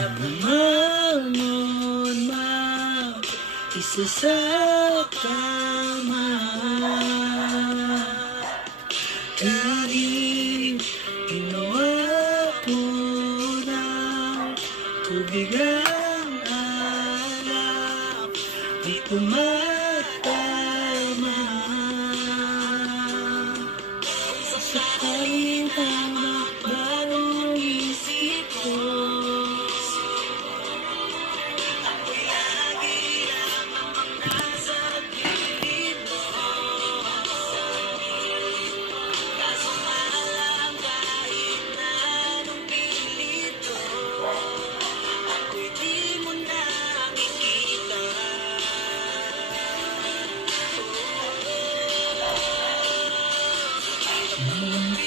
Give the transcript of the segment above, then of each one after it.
Mangon man isa sa kama, kahit ginawa ko ng tubig ang alak, di ko matama. Sakaling tamakbang ang isip ko, ako'y lagi lamang nasa pilit mo. Kaso nga lang kahit na anong pilit ko, ako'y di mo nakikita.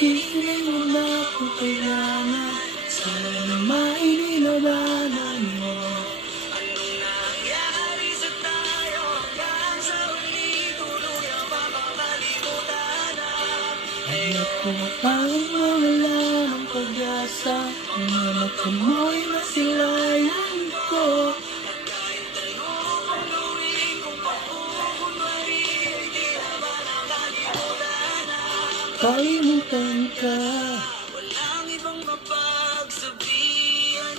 Hiling mo na ako kailangan, sana mainilabanan mo. Anong nangyari sa tayo hanggang sa huli, tuluyang mapapalimutan na. Ayaw ko parang mawala ng pag-asa, ang mga kamoy na silayan ko. Kahit anong gawin kung pakukunwari, ay di naman nakalimutan na. Kalimutan ka, walang ibang mapagsabihan,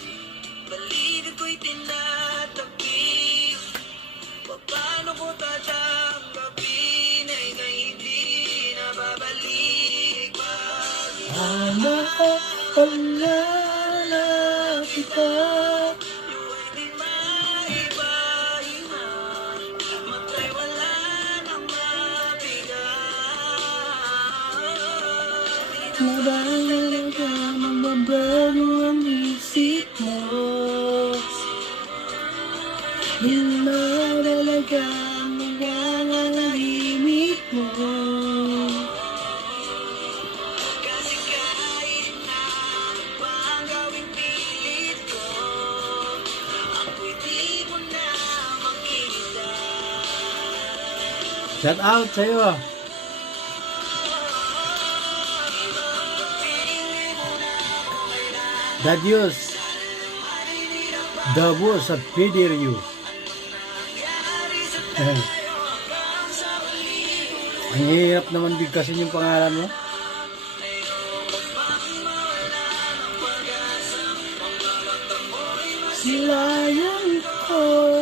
balikan ko'y tinatabi. Paano ko tatanggapin ay na hindi na babalik pag paalala kita. Luwa'y di maipahinga, matay wala nang mabigat. Madali ka magbabago ang isip mo, yun na talaga ang naglalahimik mo. Kasi kahit na ano pa ang gawing pilit ko, ako'y di mo na makita. Shout out sa'yo. Dadios Davos at Pidiryu. Ang hirap naman bigkasin yung pangalan mo. Silayan ko.